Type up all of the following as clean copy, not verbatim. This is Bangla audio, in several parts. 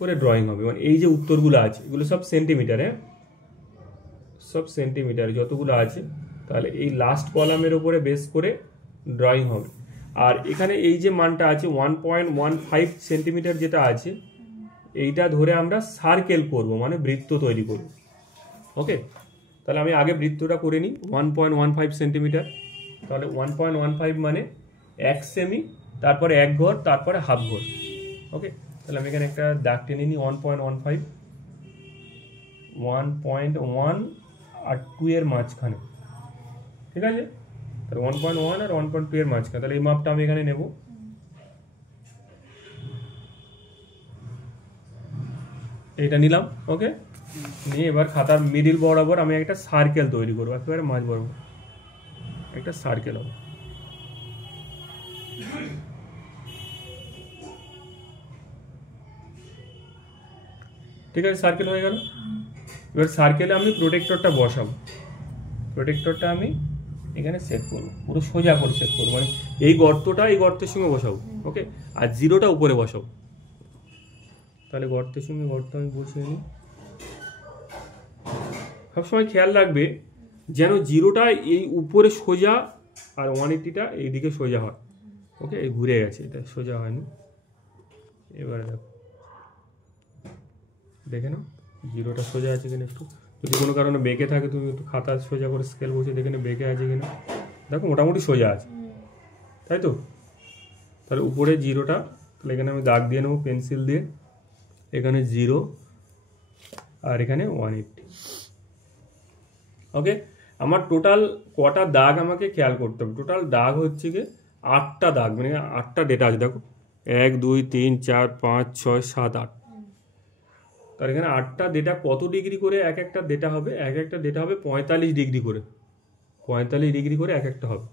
করে ড্রয়িং হবে, মানে এই যে উত্তরগুলো আছে এগুলো সব সেন্টিমিটারে, সব সেন্টিমিটার যতগুলো আছে, তাহলে এই লাস্ট কলামের উপরে বেস করে ড্রয়িং হবে। আর এখানে এই যে মানটা আছে 1.15 সেন্টিমিটার যেটা আছে, এইটা ধরে আমরা সার্কেল করব, মানে বৃত্ত তৈরি করব। ওকে, তাহলে আমি আগে বৃত্তটা করে নিই। 1.15 সেন্টিমিটার, তাহলে 1.15 মানে 1 সেমি, তারপরে 1 ঘর, তারপরে হাফ ঘর। ওকে, তাহলে আমি এখানে একটা দাগ টেনে নিই। 1.15, 1.1 আর 2 এর মাঝখানে, ঠিক আছে? তাহলে 1.1 আর 1.2 এর মাঝখানে, তাহলে এই মাপটা আমি এখানে নেব। এটা নিলাম। ওকে, নিয়ে এবার খাতার মিডিল বরাবর আমি একটা সার্কেল তৈরি করবো, একেবারে মাঝ বরাবর একটা সার্কেল হবে। ঠিক আছে, সার্কেল হয়ে গেল। এবার সার্কেলে আমি প্রোটেক্টরটা বসাবো। প্রোটেক্টরটা আমি এখানে সেট করবো, পুরো সোজা করে সেট করবো, মানে এই গর্তটা এই গর্তের সঙ্গে বসাবো। ওকে, আর জিরোটা উপরে বসাবো। তাহলে গর্তের সঙ্গে গর্ত আমি বসিয়ে নিই। সবসময় খেয়াল রাখবে যেন জিরোটা এই উপরে সোজা আর 180টা এইদিকে সোজা হয়। ওকে, এই ঘুরে গেছে, এটা সোজা হয়নি। এবারে দেখে নাও জিরোটা সোজা আছে কিনা। একটু যদি কোনো কারণে বেঁকে থাকে, তুমি একটু খাতা সোজা করে স্কেল বসে দেখে নাও বেঁকে আছে কিনা। দেখো মোটামুটি সোজা আছে, তাই তো? তাহলে উপরে জিরোটা, তাহলে এখানে আমি দাগ দিয়ে নেবো পেন্সিল দিয়ে, এখানে 0 আর এখানে 180। ওকে, আমার টোটাল কটা দাগ আমাকে খেয়াল করতে হবে। টোটাল দাগ হচ্ছে কি 8টা দাগ, মানে 8টা ডেটা আছে। দেখো 1 2 3 4 5 6 7 8। তার এখানে 8টা ডেটা কত ডিগ্রি করে এক একটা ডেটা হবে? এক একটা ডেটা হবে 45 ডিগ্রি করে, 45 ডিগ্রি করে এক একটা হবে।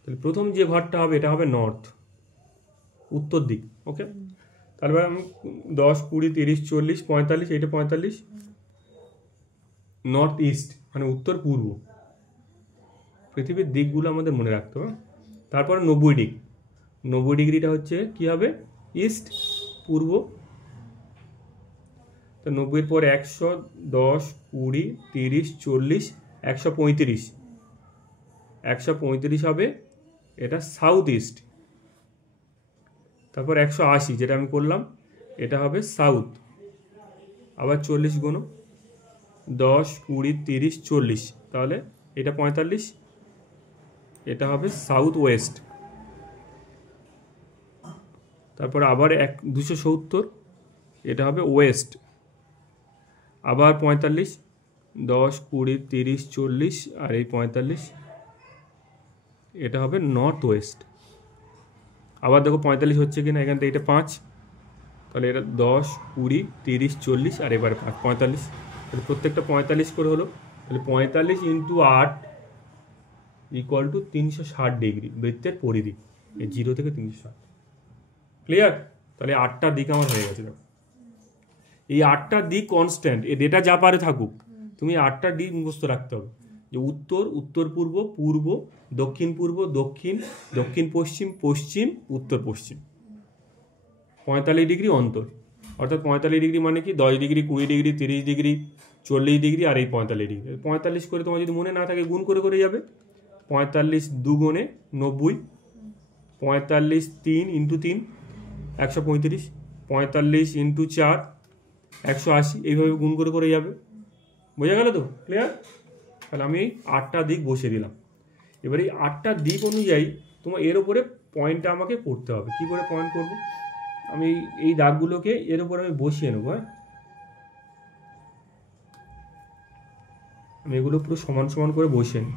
তাহলে প্রথম যে ঘরটা হবে এটা হবে নর্থ, উত্তর দিক। ওকে, তাহলে আমি 10 20 30 40 45, এইটা 45। নর্থ ইস্ট মানে উত্তর পূর্ব। পৃথিবীর দিকগুলো আমাদের মনে রাখতে হবে। তারপর 90 ডিগ্রি, 90 ডিগ্রিটা হচ্ছে কি হবে? ইস্ট, পূর্ব। তো 90-এর পর 100 10 20 30 40 135, 135 হবে এটা সাউথ ইস্ট। তারপর 180 যেটা আমি করলাম এটা হবে সাউথ। আবার 40 গুণ 10 20 30 40, তাহলে এটা 45, এটা হবে সাউথ ওয়েস্ট। তারপর আবার 270, এটা হবে ওয়েস্ট। আবার 45, 10 20 30 40 আর এই 45, এটা হবে নর্থ ওয়েস্ট। আবার দেখো 45 হচ্ছে কিনা, এখান থেকে এটা 5, তাহলে এটা 10 20 30 40 আর এবারে 5, 45। তাহলে প্রত্যেকটা 45 করে হলো। তাহলে 45 ইন্টু 8 ইকুয়াল টু 360 ডিগ্রি বৃত্তের পরিধি, এই 0 থেকে 360। ক্লিয়ার? তাহলে 8টা দিক আমার হয়ে গেছে। এই 8টা দিক কনস্ট্যান্ট, এই ডেটা যা পারে থাকুক, তুমি 8টা দিক মুখস্থ রাখতে হবে। যে উত্তর, উত্তর পূর্ব, পূর্ব, দক্ষিণ পূর্ব, দক্ষিণ, দক্ষিণ পশ্চিম, পশ্চিম, উত্তর পশ্চিম। 45 ডিগ্রি অন্তর, অর্থাৎ 45 ডিগ্রি মানে কি 10 ডিগ্রি 20 ডিগ্রি 30 ডিগ্রি 40 ডিগ্রি আর এই 45 ডিগ্রি। 45 করে তোমার যদি মনে না থাকে গুণ করে করে যাবে। 45 দুগুণে 90, 45 3 ইন্টু 3 135, 45 ইন্টু 4 180, এইভাবে গুণ করে করে যাবে। বোঝা গেল তো? ক্লিয়ার? তাহলে আমি এই 8টা দিক বসিয়ে দিলাম। এবার এই 8টা দিক অনুযায়ী তোমার এর উপরে পয়েন্টটা আমাকে করতে হবে। কি করে পয়েন্ট করব? আমি এই দাগগুলোকে এর উপরে আমি বসিয়ে নেবো। আমি এগুলো পুরো সমান সমান করে বসিয়ে নিই।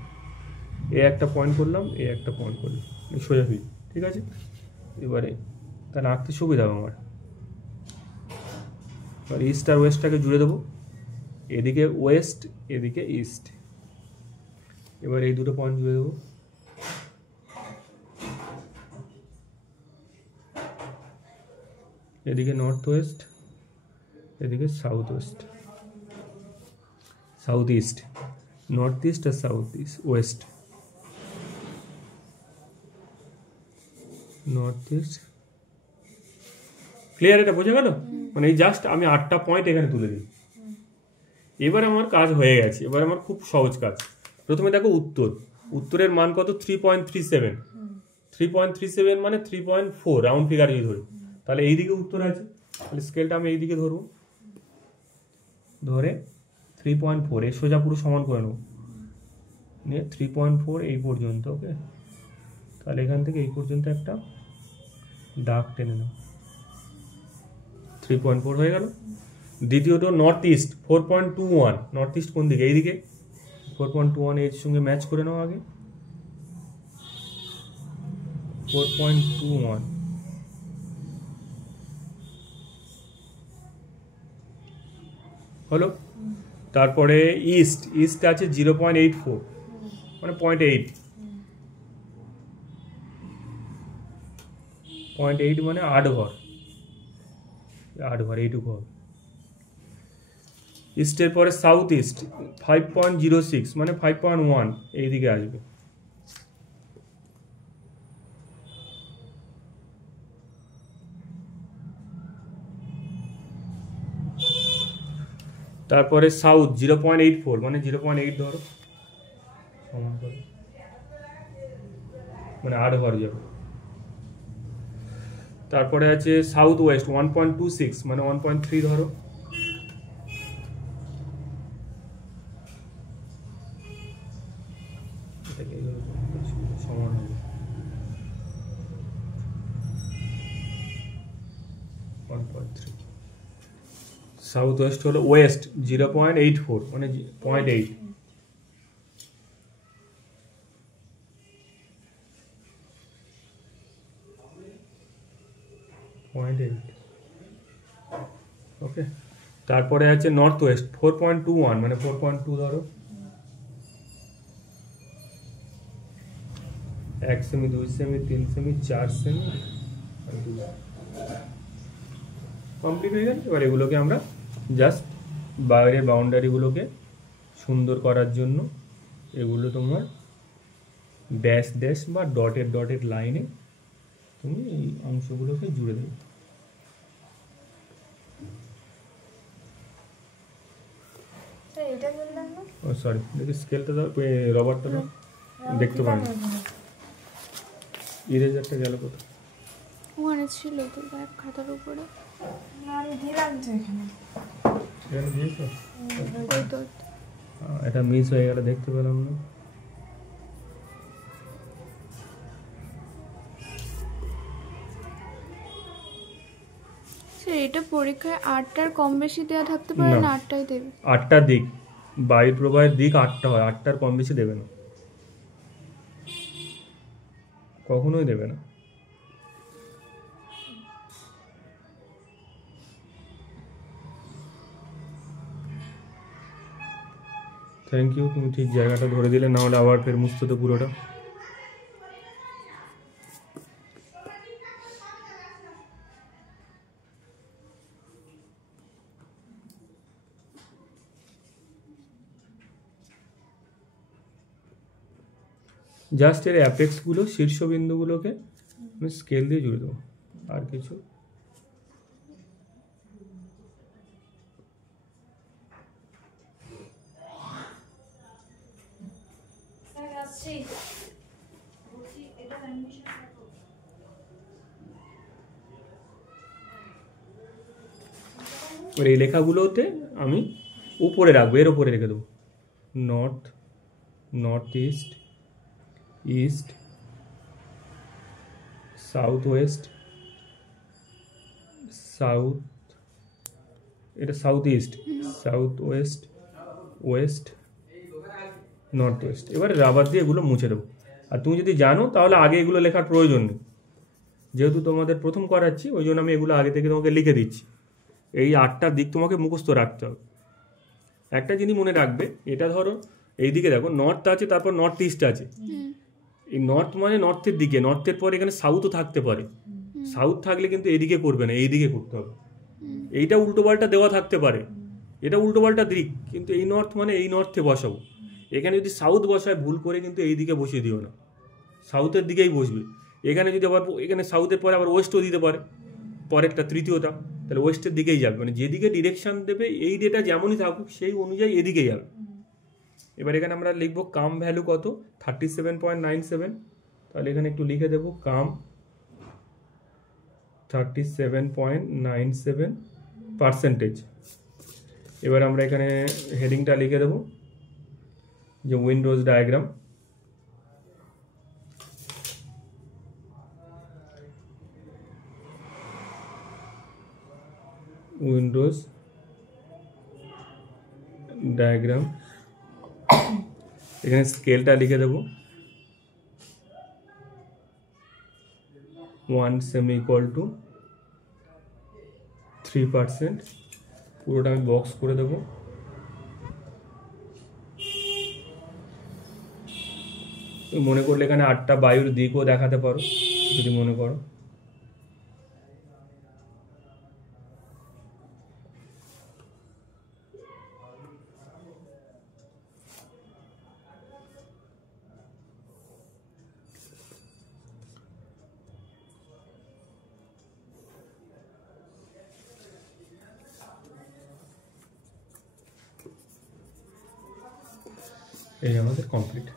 এ একটা পয়েন্ট করলাম, এ একটা পয়েন্ট করলাম, সোজাসুজি। ঠিক আছে, এবারে তাহলে আঁকতে সুবিধা হবে আমার। এবার ইস্ট আর ওয়েস্টটাকে জুড়ে দেবো, এদিকে ওয়েস্ট এদিকে ইস্ট। এবার এই দুটো পয়েন্ট জুড়ে দেবো। এদিকে নর্থ ওয়েস্ট, এদিকে south west, south east, north east আর south east west, north east. Clear? এটা বোঝা গেল? মানে এই জাস্ট আমি 8টা পয়েন্ট এখানে তুলে দিই। এবার আমার কাজ হয়ে গেছে, এবার আমার খুব সহজ কাজ। প্রথমে দেখো উত্তরের মান কত? 3.37। 3.37 মানে 3.4 রাউন্ড ফিগার যদি ধরি, তাহলে এইদিকে উত্তর আছে, তাহলে স্কেলটা আমি এইদিকে ধরবো, ধরে 3.4 এর সোজা পুরো সমান করে নেবো, নিয়ে 3.4 এই পর্যন্ত। ওকে, তাহলে এখান থেকে এই পর্যন্ত একটা দাগ টেনে নাও, 3.4 হয়ে গেল। দ্বিতীয়ত নর্থ ইস্ট 4.21, নর্থ ইস্ট কোন দিকে? এইদিকে, 4.21 এর সঙ্গে ম্যাচ করে নাও আগে, 4.21। হলো। তারপরে ইস্ট আছে 0.84 মানে 0.8, 0.8 মানে 8 ঘর, এইটুকু হবে। ইস্টের পরে সাউথ ইস্ট 5.06 মানে 5.1 এইদিকে আসবে। তারপরে সাউথ 0.84 মানে 0.8 ধরো, সমান করে, মানে 8 ঘর যাবে। তারপরে আছে সাউথ ওয়েস্ট 1.26 মানে 1.3 ধরো, সমান হবে 1.3। সাউথ ওয়েস্ট হলো ওয়েস্ট 0.84 মানে 0.8। ওকে, তারপরে আছে নর্থ ওয়েস্ট 4.21 মানে 4.2 ধরো, 1 semi 2 semi 3 semi 4 semi, complete হয়ে গেল। এবার এগুলোকে আমরা জাস্ট বাইরের বাউন্ডারিগুলোকে সুন্দর করার জন্য এগুলো তোমার ড্যাশ ড্যাশ বা ডটেড লাইনে তুমি এই অংশগুলোকে জুড়ে দেবে। ও সরি, দেখি স্কেলটা দাও, রবারটা দাও, দেখতে পাই না, ইরেজারটা গেল কোথায়? ওখানে ছিল তো খাতার উপরে, আমি দিলাম তো এখানে দিয়েছো? এটা মিস হয়ে গেল, দেখতে পেলাম না। এটা পরীক্ষায় 8টার কম বেশি দেওয়া থাকতে পারে না, 8টাই দেবে। 8টা দিক, বায়ু প্রবাহের দিক 8টা হয়, 8টার কম বেশি দেবে না, কখনোই দেবে না। থ্যাংক ইউ, তুমি ঠিক জায়গাটা ধরে দিলে, না হলে আবার ফের মুছতে তো পুরোটা। জাস্ট এর অ্যাপেক্সগুলো, শীর্ষবিন্দুগুলোকে আমি স্কেল দিয়ে জুড়ে দেবো, আর কিছু। আর এই লেখাগুলোতে আমি উপরে রাখবো, এর উপরে রেখে দেবো north east, east, south west, এটা south east, south west, west, north west. এবারে রাবার দিয়ে এগুলো মুছে দেবো। আর তুমি যদি জানো তাহলে আগে এগুলো লেখার প্রয়োজন নেই, যেহেতু তোমাদের প্রথম করাচ্ছি ওই জন্য আমি এগুলো আগে থেকে তোমাকে লিখে দিচ্ছি। এই 8টা দিক তোমাকে মুখস্থ রাখতে হবে। একটা জিনিস মনে রাখবে, এটা ধরো এইদিকে দেখো নর্থ আছে, তারপর নর্থ ইস্ট আছে। এই নর্থ মানে নর্থের দিকে, নর্থের পরে এখানে সাউথও থাকতে পারে, সাউথ থাকলে কিন্তু এদিকে করবে না, এইদিকে করতে হবে। এইটা উল্টোপাল্টা দেওয়া থাকতে পারে, এটা উল্টোপাল্টা দিক, কিন্তু এই নর্থ মানে এই নর্থে বসাবো। এখানে যদি সাউথ বসায় ভুল করে কিন্তু এই দিকে বসিয়ে দিও না, সাউথের দিকেই বসবে। এখানে যদি আবার এখানে সাউথের পরে আবার ওয়েস্টও দিতে পারে, পরেরটা তৃতীয়টা, তাহলে ওয়েস্টের দিকেই যাবে, মানে যেদিকে ডিরেকশন দেবে এই ডেটা যেমনই থাকুক সেই অনুযায়ী এদিকে যাবে। এবার এখানে আমরা লিখবো কাম ভ্যালু কত, 37.97, তাহলে এখানে একটু লিখে দেবো কাম 37.97%। এবার আমরা এখানে হেডিংটা লিখে দেবো যে উইন্ডোজ ডায়াগ্রাম। উইন্ডোজ ডায়াগ্রাম, এখানে স্কেলটা লিখে দেবো 1 = 3%, পুরোটা আমি বক্স করে দেবো। মনে করলে এখানে 8টা বায়ুর দিকও দেখাতে পারো যদি মনে করো। এই আমাদের কমপ্লিট।